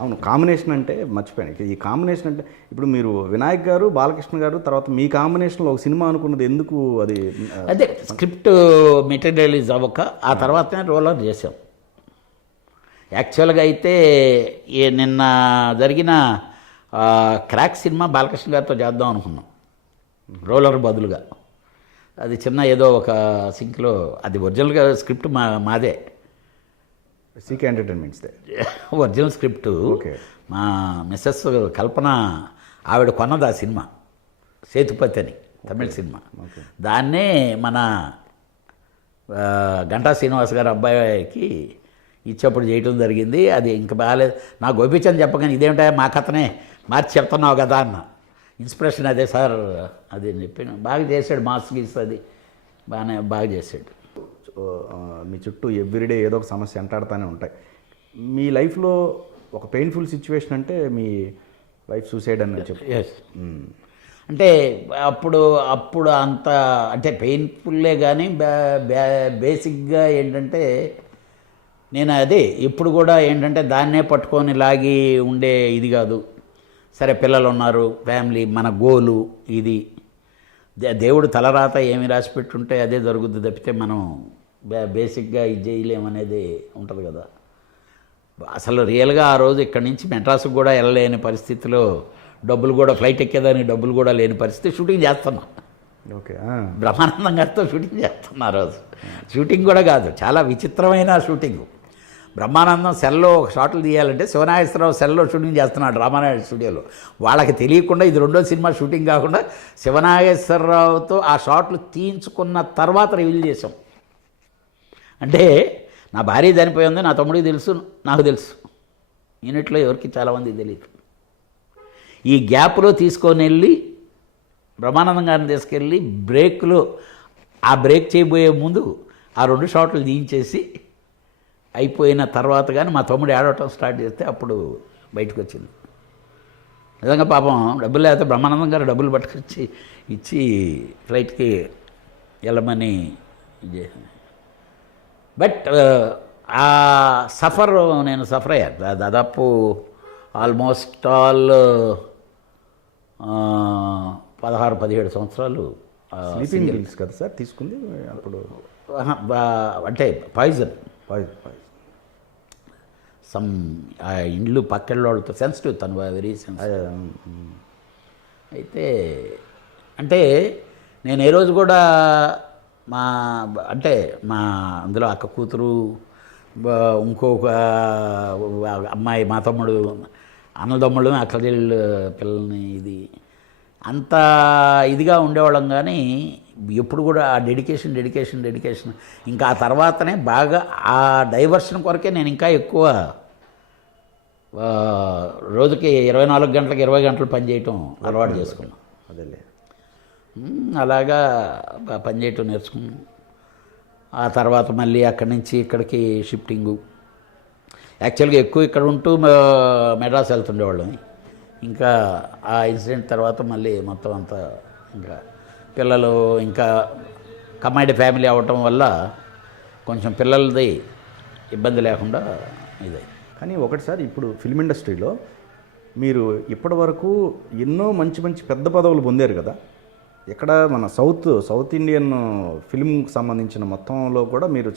అవును, కాంబినేషన్ అంటే మర్చిపోయాను. ఈ కాంబినేషన్ అంటే ఇప్పుడు మీరు వినాయక్ గారు, బాలకృష్ణ గారు, తర్వాత మీ కాంబినేషన్లో ఒక సినిమా అనుకున్నది ఎందుకు అది? అదే స్క్రిప్ట్ మెటీరియలైజ్ అవ్వక ఆ తర్వాతనే రోలర్ చేసాం. యాక్చువల్గా అయితే నిన్న జరిగిన క్రాక్ సినిమా బాలకృష్ణ గారితో చేద్దాం అనుకున్నాం రోలర్ బదులుగా. అది చిన్న ఏదో ఒక సింక్లో, అది ఒరిజినల్గా స్క్రిప్ట్ మాదే, CK entertainments original script. Okay. మా మిస్సెస్ కల్పన ఆవిడ కొన్నది ఆ సినిమా, సేతుపతి అని తమిళ సినిమా. దాన్నే మన గంటా శ్రీనివాస్ గారు అబ్బాయికి ఇచ్చేప్పుడు చేయటం జరిగింది. అది ఇంకా బాగాలేదు, నాకు గోపించని చెప్పగానే ఇదేమిటా మా కథనే మార్చి చెప్తున్నావు కదా అన్న. ఇన్స్పిరేషన్ అదే సార్ అది అని చెప్పి బాగా చేశాడు. మాస్ గీస్ అది బాగా చేశాడు. మీ చుట్టూ ఎవ్రీడే ఏదో ఒక సమస్య వెంటాడుతూనే ఉంటాయి. మీ లైఫ్లో ఒక పెయిన్ఫుల్ సిచ్యువేషన్ అంటే మీ వైఫ్ సూసైడ్ అని చెప్పి. ఎస్. అంటే అప్పుడు అంత అంటే పెయిన్ఫుల్లే కానీ బేసిక్గా ఏంటంటే నేను అదే ఇప్పుడు కూడా ఏంటంటే దాన్నే పట్టుకొని లాగి ఉండే ఇది కాదు. సరే పిల్లలు ఉన్నారు, ఫ్యామిలీ, మన గోలు ఇది, దేవుడు తలరాత ఏమి రాసి పెట్టుంటే అదే జరుగుద్ది తప్పితే మనం బేసిక్గా ఇది చేయలేమనేది ఉంటుంది కదా. అసలు రియల్గా ఆ రోజు ఇక్కడి నుంచి మెడ్రాస్కి కూడా వెళ్ళలేని పరిస్థితిలో, డబ్బులు కూడా ఫ్లైట్ ఎక్కేదానికి డబ్బులు కూడా లేని పరిస్థితి, షూటింగ్ చేస్తున్నా. ఓకే. బ్రహ్మానందం గారితో షూటింగ్ చేస్తున్నా ఆ రోజు. షూటింగ్ కూడా కాదు, చాలా విచిత్రమైన షూటింగ్. బ్రహ్మానందం సెల్లో ఒక షాట్లు తీయాలంటే శివనాగేశ్వరరావు సెల్లో షూటింగ్ చేస్తున్నాడు రామానాయుడు స్టూడియోలో. వాళ్ళకి తెలియకుండా ఇది రెండో సినిమా షూటింగ్ కాకుండా శివనాగేశ్వరరావుతో ఆ షాట్లు తీయించుకున్న తర్వాత రివీల్ చేసాం. అంటే నా భార్య చనిపోయింది, నా తమ్ముడికి తెలుసు, నాకు తెలుసు, యూనిట్లో ఎవరికి చాలామంది తెలియదు. ఈ గ్యాప్లో తీసుకొని వెళ్ళి బ్రహ్మానందం గారిని తీసుకెళ్ళి బ్రేక్లో ఆ బ్రేక్ చేయబోయే ముందు ఆ 2 షాట్లు తీయించేసి అయిపోయిన తర్వాత కానీ మా తమ్ముడు ఏడవటం స్టార్ట్ చేస్తే అప్పుడు బయటకు వచ్చింది. నిజంగా పాపం డబ్బులు లేకపోతే బ్రహ్మానందం గారు డబ్బులు పట్టుకొచ్చి ఇచ్చి ఫ్లైట్కి వెళ్ళమని చేసింది. బట్ ఆ నేను సఫర్ అయ్యా దాదాపు ఆల్మోస్ట్ ఆల్ 16-17 సంవత్సరాలు. స్లీపింగ్ గిల్స్ కదా సార్ తీసుకుంది అప్పుడు? అంటే పాయిజన్ సమ్ ఇండ్లు పక్కెళ్ళోళ్ళతో సెన్సిటివ్, తను వెరీ సెన్సిటివ్. అయితే అంటే నేను ఏ రోజు కూడా మా అందులో అక్క కూతురు, ఇంకొక అమ్మాయి, మా తమ్ముడు, అన్నదమ్ముళ్ళు, అక్కచెల్లెళ్ళు పిల్లల్ని ఇది అంత ఇదిగా ఉండేవాళ్ళం. కానీ ఎప్పుడు కూడా ఆ డెడికేషన్ ఇంకా ఆ తర్వాతనే బాగా ఆ డైవర్షన్ కొరకే నేను ఇంకా ఎక్కువ రోజుకి 24 గంటలకు 20 గంటలు పనిచేయటం అలవాటు చేసుకున్నాను. అదేలే, అలాగా పనిచేయటం నేర్చుకున్నాను. ఆ తర్వాత మళ్ళీ అక్కడి నుంచి ఇక్కడికి షిఫ్టింగు. యాక్చువల్గా ఎక్కువ ఇక్కడ ఉంటూ మెడ్రాస్ వెళ్తుండేవాళ్ళం. ఇంకా ఆ ఇన్సిడెంట్ తర్వాత మళ్ళీ మొత్తం అంతా ఇంకా పిల్లలు, ఇంకా కమాండ్ ఫ్యామిలీ అవ్వటం వల్ల కొంచెం పిల్లలది ఇబ్బంది లేకుండా ఇదే. కానీ ఒకటిసారి ఇప్పుడు ఫిల్మ్ ఇండస్ట్రీలో మీరు ఇప్పటి వరకు ఎన్నో మంచి పెద్ద పదవులు పొందారు కదా. ఇక్కడ మన సౌత్ ఇండియన్ ఫిల్మ్కి సంబంధించిన మొత్తంలో కూడా మీరు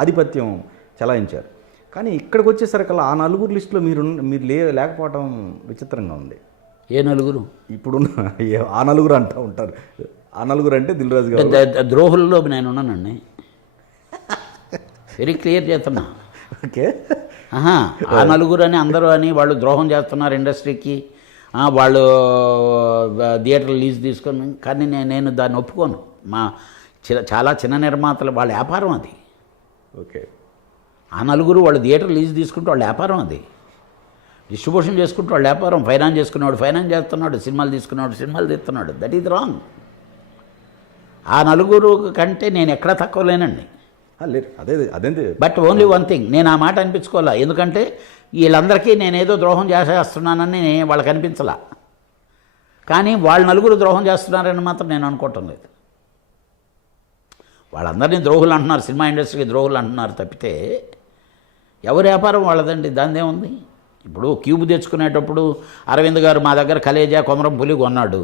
ఆధిపత్యం చెలాయించారు. కానీ ఇక్కడికి వచ్చేసరికల్లా ఆ 4 లిస్టులో మీరు లేకపోవటం విచిత్రంగా ఉంది. ఏ 4? ఇప్పుడున్న ఆ 4 అంటూ ఉంటారు. ఆ 4 అంటే దిల్ రాజు గారు. ద్రోహుల్లో నేను ఉన్నానండి, వెరీ క్లియర్ చేస్తున్నా. ఓకే. ఆ 4 అని అందరూ అని వాళ్ళు ద్రోహం చేస్తున్నారు ఇండస్ట్రీకి, వాళ్ళు థియేటర్లు లీజ్ తీసుకొని. కానీ నేను దాన్ని ఒప్పుకోను. చాలా చిన్న నిర్మాతలు వాళ్ళ వ్యాపారం అది. ఓకే. ఆ 4 వాళ్ళు థియేటర్ లీజ్ తీసుకుంటే వాళ్ళ వ్యాపారం అది, డిస్ట్రిబ్యూషన్ చేసుకుంటే వాళ్ళ వ్యాపారం. ఫైనాన్స్ చేసుకునేవాడు ఫైనాన్స్ చేస్తున్నాడు, సినిమాలు తీసుకునేవాడు సినిమాలు తీస్తున్నాడు. That is wrong. ఆ 4 కంటే నేను ఎక్కడా తక్కువ లేనండి. లేదు, అదే. బట్ ఓన్లీ వన్ థింగ్, నేను ఆ మాట అనిపించుకోవాలా. ఎందుకంటే వీళ్ళందరికీ నేనేదో ద్రోహం చేస్తున్నానని వాళ్ళకి అనిపించలా. కానీ వాళ్ళు 4 ద్రోహం చేస్తున్నారని మాత్రం నేను అనుకోవటం లేదు. వాళ్ళందరినీ ద్రోహులు అంటున్నారు, సినిమా ఇండస్ట్రీకి ద్రోహులు అంటున్నారు తప్పితే ఎవరి వ్యాపారం వాళ్ళదండి, దానిదే ఉంది. ఇప్పుడు క్యూబ్ తెచ్చుకునేటప్పుడు అరవింద్ గారు మా దగ్గర కలేజా కొమరం పులి కొన్నాడు.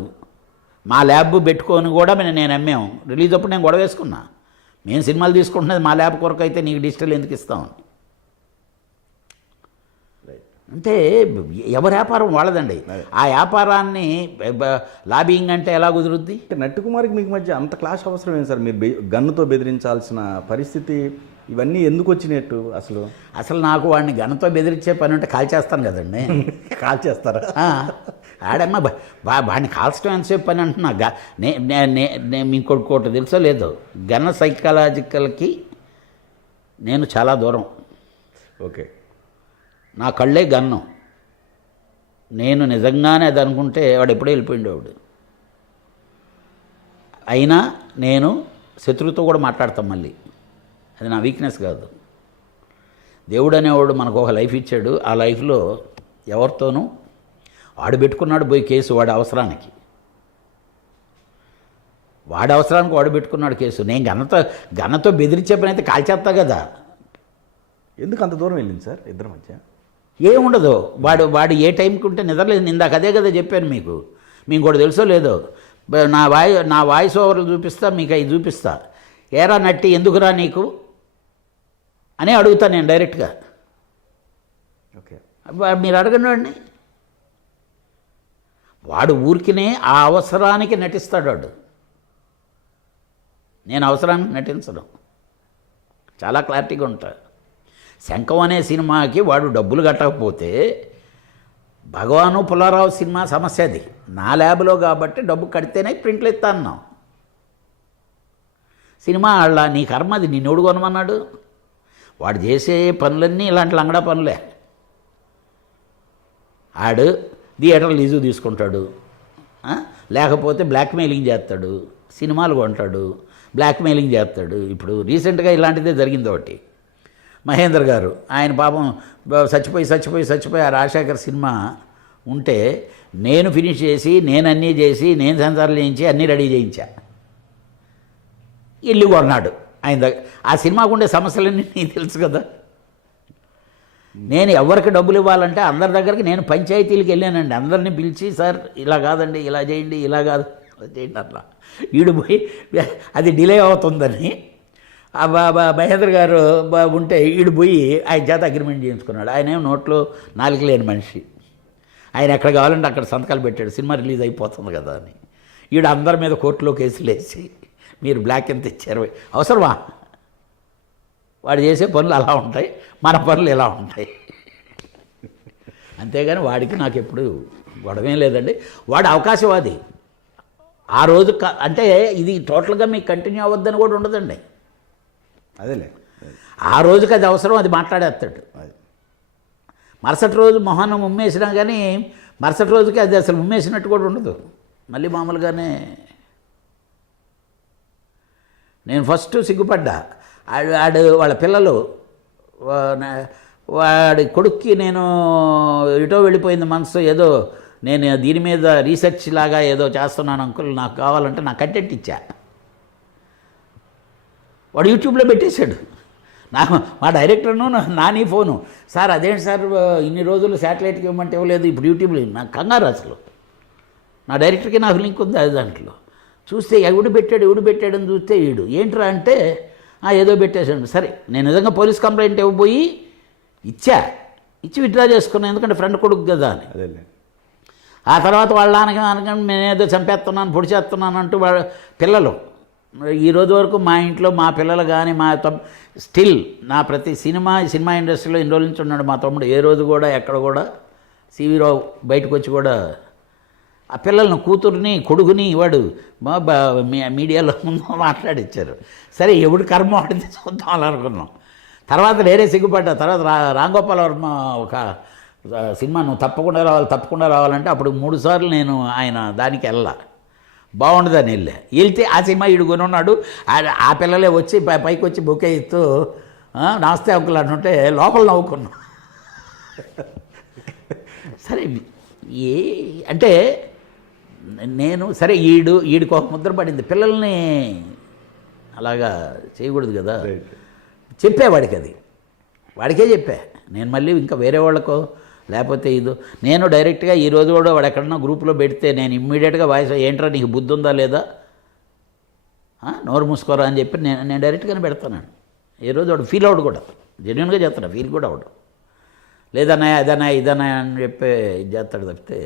మా ల్యాబ్ పెట్టుకొని కూడా నేను అమ్మాం. రిలీజ్ అప్పుడు నేను గొడవ వేసుకున్నా, మేము సినిమాలు తీసుకుంటున్నది మా ల్యాబ్ కొరకు అయితే నీకు డిజిటల్ ఎందుకు ఇస్తామని. అంటే ఎవరి వ్యాపారం వాళ్ళదండి. ఆ వ్యాపారాన్ని లాబింగ్ అంటే ఎలా కుదురుద్ది? అంటే నట్టుకుమార్కి మీకు మధ్య అంత క్లాష్ అవసరం ఏంటి సార్? మీరు గన్నుతో బెదిరించాల్సిన పరిస్థితి ఇవన్నీ ఎందుకు వచ్చినట్టు అసలు నాకు వాడిని గన్నుతో బెదిరించే పని ఉంటే కాల్చేస్తాను కదండి. కాల్చేస్తారా? ఆడమ్మ వాడిని కాల్చడం ఎంతసేపు పని అంటున్నా. మీకు ఇంకోటి తెలుసో లేదో, గన్న సైకలాజికల్కి నేను చాలా దూరం. ఓకే, నా కళ్ళే గన్ను. నేను నిజంగానే అది అనుకుంటే వాడు ఎప్పుడూ వెళ్ళిపోయిండేవాడు. అయినా నేను శత్రువుతో కూడా మాట్లాడతాం మళ్ళీ. అది నా వీక్నెస్ కాదు. దేవుడు అనేవాడు మనకు ఒక లైఫ్ ఇచ్చాడు. ఆ లైఫ్లో ఎవరితోనూ వాడు పెట్టుకున్నాడు పోయి కేసు, వాడి అవసరానికి వాడు పెట్టుకున్నాడు కేసు. నేను గన్నతో బెదిరించే పని అయితే కాల్చేస్తా కదా. ఎందుకు అంత దూరం వెళ్ళింది సార్ ఇద్దరి మధ్య? ఏముండదు. వాడు ఏ టైంకి ఉంటే నిద్రలేదు. ఇందాక అదే కదా చెప్పాను మీకు. మీకు కూడా తెలుసో లేదో, నా వాయిస్ ఓవర్లు చూపిస్తా, మీకు అవి చూపిస్తా. ఏరా నట్టి ఎందుకురా నీకు అని అడుగుతాను నేను డైరెక్ట్గా. ఓకే, మీరు అడగండి వాడిని. వాడు ఊరికినే ఆ అవసరానికి నటిస్తాడు వాడు. నేను అవసరానికి నటించడం చాలా క్లారిటీగా ఉంటా. శంఖం అనే సినిమాకి వాడు డబ్బులు కట్టకపోతే, భగవాను పుల్లారావు సినిమా సమస్య అది. నా ల్యాబ్లో కాబట్టి డబ్బు కడితేనే ప్రింట్లు ఇస్తాను. సినిమా వాళ్ళ నీ కర్మ అది, నిన్నోడు కొనమన్నాడు. వాడు చేసే పనులన్నీ ఇలాంటి లంగడా పనులే. ఆడు థియేటర్ లీజు తీసుకుంటాడు, లేకపోతే బ్లాక్మెయిలింగ్ చేస్తాడు, సినిమాలు కొంటాడు, బ్లాక్మెయిలింగ్ చేస్తాడు. ఇప్పుడు రీసెంట్గా ఇలాంటిదే జరిగింది ఒకటి. మహేంద్ర గారు ఆయన పాపం చచ్చిపోయి ఆ రాజశేఖర్ సినిమా ఉంటే నేను ఫినిష్ చేసి, నేను అన్నీ చేసి, నేను సెన్సార్లు చేయించి అన్నీ రెడీ చేయించా. ఇల్లు కొన్నాడు ఆయన దగ్గర. ఆ సినిమాకు ఉండే సమస్యలన్నీ నీకు తెలుసు కదా. నేను ఎవరికి డబ్బులు ఇవ్వాలంటే అందరి దగ్గరికి నేను పంచాయతీలకు వెళ్ళానండి. అందరినీ పిలిచి, సార్ ఇలా కాదండి, ఇలా చేయండి, ఇలా కాదు అలా చేయండి, అట్లా. ఈడు పోయి అది డిలే అవుతుందని మహేంద్ర గారు ఉంటే ఈడు పోయి ఆయన చేత అగ్రిమెంట్ చేయించుకున్నాడు. ఆయన ఏమో నోట్లో నాలుగు లేని మనిషి. ఆయన ఎక్కడ కావాలంటే అక్కడ సంతకాలు పెట్టాడు, సినిమా రిలీజ్ అయిపోతుంది కదా అని. ఈడు అందరి మీద కోర్టులో కేసులు వేసి, మీరు బ్లాక్ ఎంత ఇచ్చారు, అవసరమా? వాడు చేసే పనులు అలా ఉంటాయి, మన పనులు ఎలా ఉంటాయి. అంతేగాని వాడికి నాకు ఎప్పుడు గొడవేం లేదండి. వాడు అవకాశవాది. ఆ రోజు అంటే ఇది టోటల్గా మీకు కంటిన్యూ అవ్వద్దని కూడా ఉండదండి. అదేలే, ఆ రోజుకి అది అవసరం, అది మాట్లాడేస్తాడు. మరుసటి రోజు మొహాన్ని ఉమ్మేసినా కానీ మరుసటి రోజుకి అది అసలు ఉమ్మేసినట్టు కూడా ఉండదు. మళ్ళీ మామూలుగానే. నేను ఫస్ట్ సిగ్గుపడ్డా. వాళ్ళ పిల్లలు, వాడి కొడుక్కి నేను ఎటో వెళ్ళిపోయింది మనసు, ఏదో నేను దీని మీద రీసెర్చ్ లాగా ఏదో చేస్తున్నాను అంకుల్, నాకు కావాలంటే నాకు కంటెంట్ ఇచ్చా. వాడు యూట్యూబ్లో పెట్టేశాడు. నాకు మా డైరెక్టర్ను నాని ఫోను, సార్ అదేంటి సార్ ఇన్ని రోజులు శాటిలైట్కి ఇవ్వమంటే ఇవ్వలేదు, ఇప్పుడు యూట్యూబ్లో. నాకు కంగారు అసలు. నా డైరెక్టర్కి నాకు లింక్ ఉంది అది. దాంట్లో చూస్తే ఎవడు పెట్టాడని చూస్తే వీడు ఏంట్రా అంటే ఏదో పెట్టేశాడు. సరే, నేను నిజంగా పోలీస్ కంప్లైంట్ ఇవ్వబోయి ఇచ్చి విత్డ్రా చేసుకున్నాను, ఎందుకంటే ఫ్రెండ్ కొడుకు కదా అని. అదేలే. ఆ తర్వాత వాళ్ళ అనగా నేనేదో చంపేస్తున్నాను, పొడి చేస్తున్నాను అంటూ వాళ్ళ పిల్లలు ఈ రోజు వరకు మా ఇంట్లో మా పిల్లలు కానీ మా స్టిల్ నా ప్రతి సినిమా ఇండస్ట్రీలో ఇన్ని రోజుల నుంచి ఉన్నాడు మా తమ్ముడు. ఏ రోజు కూడా ఎక్కడ కూడా సివి రావు బయటకు వచ్చి కూడా ఆ పిల్లలను, కూతుర్ని, కొడుకుని వాడు మీడియాలో ముందు మాట్లాడిచ్చారు. సరే, ఎవడు కర్మ వాడితే చూద్దాం అలా అనుకున్నాం. తర్వాత నేనే సిగ్గుపడ్డా. తర్వాత రాంగోపాల్ వర్మ ఒక సినిమా నువ్వు తప్పకుండా రావాలంటే అప్పుడు 3 సార్లు నేను ఆయన దానికి బాగుండదని వెళ్తే ఆ సినిమా ఈడు కొనున్నాడు. ఆ పిల్లలే వచ్చి పైకి వచ్చి బొకే ఇస్తూ నమస్తే అంకుల్ అంటుంటే లోపల నవ్వుకున్నా. సరే, అంటే నేను సరే ఈడికి ఒక ముద్ర పడింది. పిల్లల్ని అలాగా చేయకూడదు కదా. చెప్పా వాడికి, వాడికే చెప్పా. నేను మళ్ళీ ఇంకా వేరే వాళ్ళకో లేకపోతే ఇది నేను డైరెక్ట్గా ఈ రోజు కూడా వాడు ఎక్కడన్నా గ్రూప్లో పెడితే నేను ఇమ్మీడియట్గా వాయిస్ ఏంట్రా నీకు బుద్ధి ఉందా లేదా నోరు మూసుకోరా అని చెప్పి నేను డైరెక్ట్గానే పెడతానండి. ఈ రోజు వాడు ఫీల్ అవుడు కూడా, జెన్యున్గా చేస్తాడు, ఫీల్ కూడా అవడు. లేదన్నా అదన్నా ఇదన్నా అని చెప్పి ఇది చేస్తాడు తప్పితే